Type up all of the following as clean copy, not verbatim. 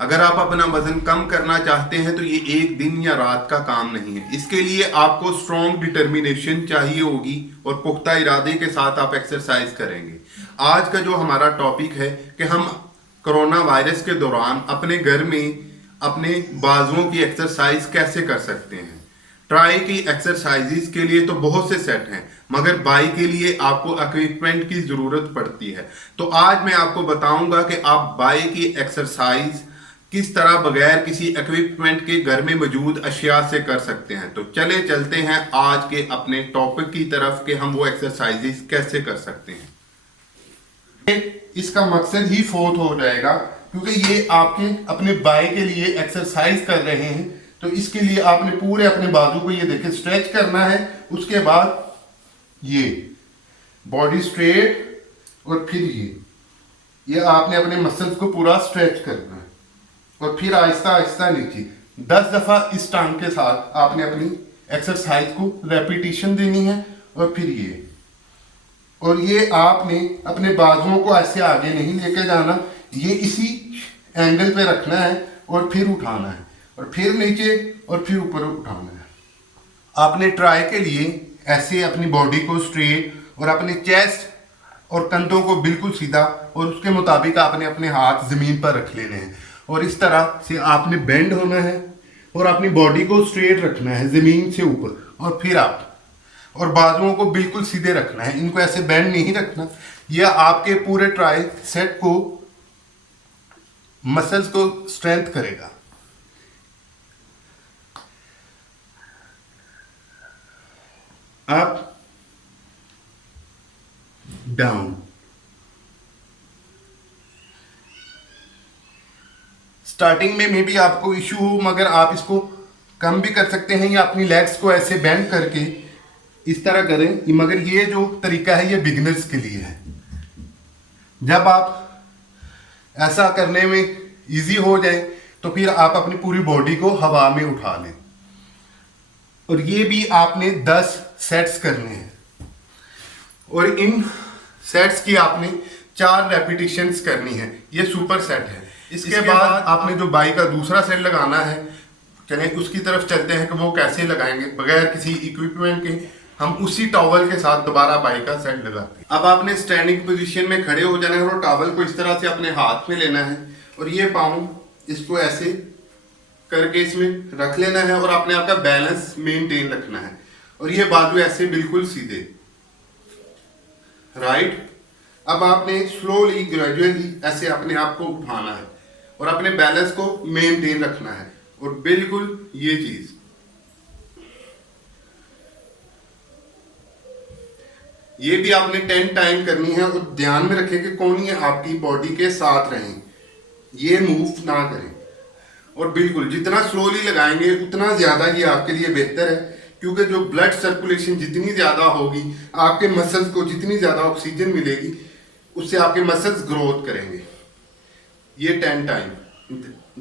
अगर आप अपना वजन कम करना चाहते हैं तो ये एक दिन या रात का काम नहीं है। इसके लिए आपको स्ट्रॉन्ग डिटर्मिनेशन चाहिए होगी और पुख्ता इरादे के साथ आप एक्सरसाइज करेंगे। आज का जो हमारा टॉपिक है कि हम कोरोना वायरस के दौरान अपने घर में अपने बाजुओं की एक्सरसाइज कैसे कर सकते हैं। ट्राई की एक्सरसाइजेस के लिए तो बहुत से सेट हैं, मगर बाई के लिए आपको इक्विपमेंट की ज़रूरत पड़ती है। तो आज मैं आपको बताऊंगा कि आप बाई की एक्सरसाइज किस तरह बगैर किसी इक्विपमेंट के घर में मौजूद अशिया से कर सकते हैं। तो चले चलते हैं आज के अपने टॉपिक की तरफ कि हम वो एक्सरसाइजेस कैसे कर सकते हैं। इसका मकसद ही फोर्थ हो जाएगा, क्योंकि ये आपके अपने बाई के लिए एक्सरसाइज कर रहे हैं। तो इसके लिए आपने पूरे अपने बाजू को ये देखें स्ट्रेच करना है। उसके बाद ये बॉडी स्ट्रेट और फिर ये आपने अपने मसल्स को पूरा स्ट्रेच करना है और फिर आहिस्ता आहिस्ता नीचे 10 दफा इस टांग के साथ आपने अपनी एक्सरसाइज को रेपिटेशन देनी है। और फिर ये आपने अपने बाजुओं को ऐसे आगे नहीं लेके जाना, ये इसी एंगल पे रखना है और फिर उठाना है और फिर नीचे और फिर ऊपर उठाना है। आपने ट्राई के लिए ऐसे अपनी बॉडी को स्ट्रेट और अपने चेस्ट और कंधों को बिल्कुल सीधा और उसके मुताबिक आपने अपने हाथ जमीन पर रख लेने हैं और इस तरह से आपने बेंड होना है और अपनी बॉडी को स्ट्रेट रखना है जमीन से ऊपर। और फिर आप और बाजुओं को बिल्कुल सीधे रखना है, इनको ऐसे बेंड नहीं रखना। यह आपके पूरे ट्राई सेट को मसल्स को स्ट्रेंथ करेगा। अप डाउन, स्टार्टिंग में मे बी आपको इशू हो, मगर आप इसको कम भी कर सकते हैं या अपनी लेग्स को ऐसे बेंड करके इस तरह करें। मगर ये जो तरीका है ये बिगिनर्स के लिए है। जब आप ऐसा करने में इजी हो जाए तो फिर आप अपनी पूरी बॉडी को हवा में उठा लें। और ये भी आपने 10 सेट्स करने हैं और इन सेट्स की आपने 4 रेपिटेशंस करनी है। ये सुपर सेट है। इसके बाद आपने जो बाई का दूसरा सेट लगाना है, चलें उसकी तरफ चलते हैं कि वो कैसे लगाएंगे बगैर किसी इक्विपमेंट के। हम उसी टॉवल के साथ दोबारा बाई का सेट लगाते हैं। अब आपने स्टैंडिंग पोजीशन में खड़े हो जाना है और टॉवल को इस तरह से अपने हाथ में लेना है और ये पाँव इसको ऐसे करके इसमें रख लेना है और अपने आप का बैलेंस मेंटेन रखना है। और ये बाजू ऐसे बिल्कुल सीधे, राइट। अब आपने स्लोली ग्रेजुअली ऐसे अपने आप को उठाना है और अपने बैलेंस को मेंटेन रखना है और बिल्कुल ये चीज। ये भी आपने 10 टाइम करनी है और ध्यान में रखें कि कोहनी आपकी बॉडी के साथ रहें, ये मूव ना करें। और बिल्कुल जितना स्लोली लगाएंगे उतना ज्यादा ये आपके लिए बेहतर है, क्योंकि जो ब्लड सर्कुलेशन जितनी ज्यादा होगी, आपके मसल्स को जितनी ज्यादा ऑक्सीजन मिलेगी, उससे आपके मसल्स ग्रोथ करेंगे। ये 10 टाइम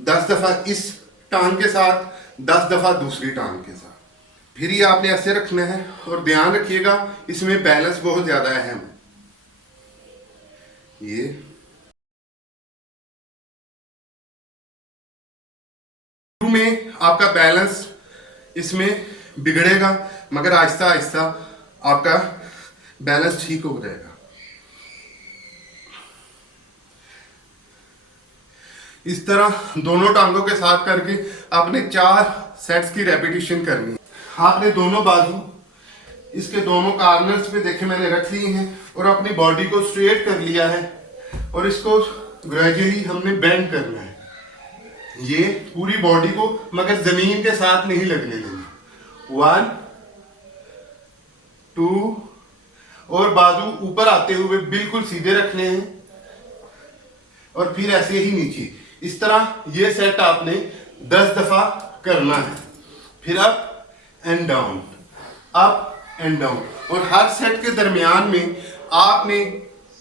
10 दफा इस टांग के साथ, 10 दफा दूसरी टांग के साथ। फिर ये आपने ऐसे रखना है और ध्यान रखिएगा इसमें बैलेंस बहुत ज्यादा अहम है। ये शुरू में आपका बैलेंस इसमें बिगड़ेगा, मगर आहिस्ता आहिस्ता आपका बैलेंस ठीक हो जाएगा। इस तरह दोनों टांगों के साथ करके आपने 4 सेट्स की रेपिटेशन करनी है। आपने दोनों बाजू इसके दोनों कार्नर्स पे देखे मैंने रख लिए हैं और अपनी बॉडी को स्ट्रेट कर लिया है और इसको ग्रेजुअली हमने बेंड करना है, ये पूरी बॉडी को, मगर जमीन के साथ नहीं लगने देनी। 1 2 और बाजू ऊपर आते हुए बिल्कुल सीधे रखने हैं और फिर ऐसे ही नीचे। इस तरह ये सेट आपने 10 दफा करना है। फिर up and down, up and down, और हर सेट के दरमियान में आपने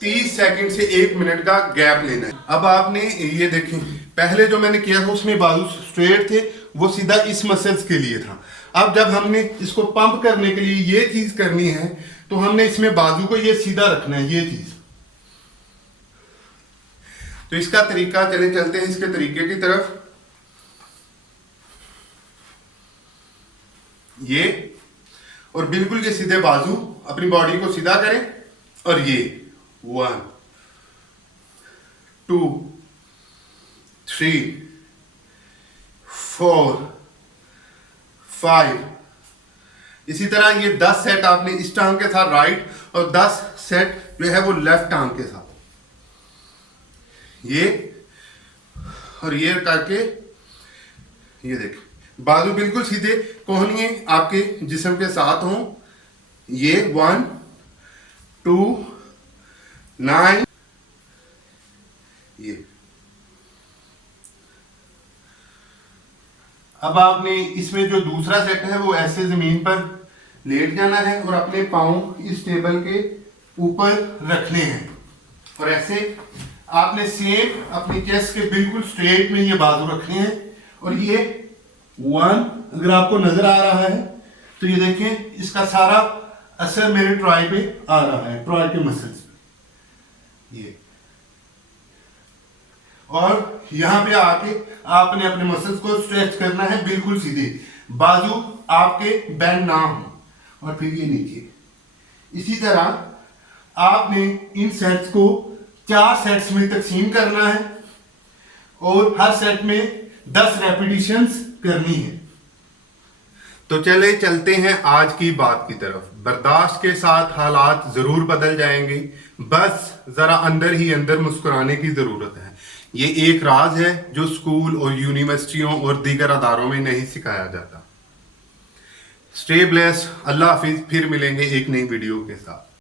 30 सेकंड से 1 मिनट का गैप लेना है। अब आपने ये देखें, पहले जो मैंने किया था उसमें बाजू स्ट्रेट थे, वो सीधा इस मसल्स के लिए था। अब जब हमने इसको पंप करने के लिए ये चीज करनी है तो हमने इसमें बाजू को ये सीधा रखना है, ये चीज। तो इसका तरीका, चले चलते हैं इसके तरीके की तरफ। ये, और बिल्कुल ये सीधे बाजू अपनी बॉडी को सीधा करें, और ये 1 2 3 4 5। इसी तरह ये 10 सेट आपने इस टांग के साथ राइट, और 10 सेट जो है वो लेफ्ट टांग के साथ, ये और ये करके। ये देखें, बाजू बिल्कुल सीधे कोहनिए आपके जिस्म के साथ हों। ये 1 2 9, ये। अब आपने इसमें जो दूसरा सेट है वो ऐसे जमीन पर लेट जाना है और अपने पाँव इस टेबल के ऊपर रखने हैं, और ऐसे आपने सेम अपनी चेस्ट के बिल्कुल स्ट्रेट में ये बाजू रखने हैं। और ये 1, अगर आपको नजर आ रहा है तो ये देखें, इसका सारा असर मेरे ट्राई पे आ रहा है, ट्राई के मसल्स पे, ये। और यहां पे आके आपने अपने मसल्स को स्ट्रेच करना है बिल्कुल सीधे, बाजू आपके बेंड ना हो, और फिर ये नीचे। इसी तरह आपने इन सेट्स को 4 सेट्स में तकसीम करना है, और हर सेट में 10 रेपिटेशंस करनी है। तो चले चलते हैं आज की बात की तरफ। बर्दाश्त के साथ हालात जरूर बदल जाएंगे, बस जरा अंदर ही अंदर मुस्कुराने की जरूरत है। ये एक राज है जो स्कूल और यूनिवर्सिटियों और दीगर अदारों में नहीं सिखाया जाता। स्टे ब्लेस्ड, अल्लाह हाफिज। फिर मिलेंगे एक नई वीडियो के साथ।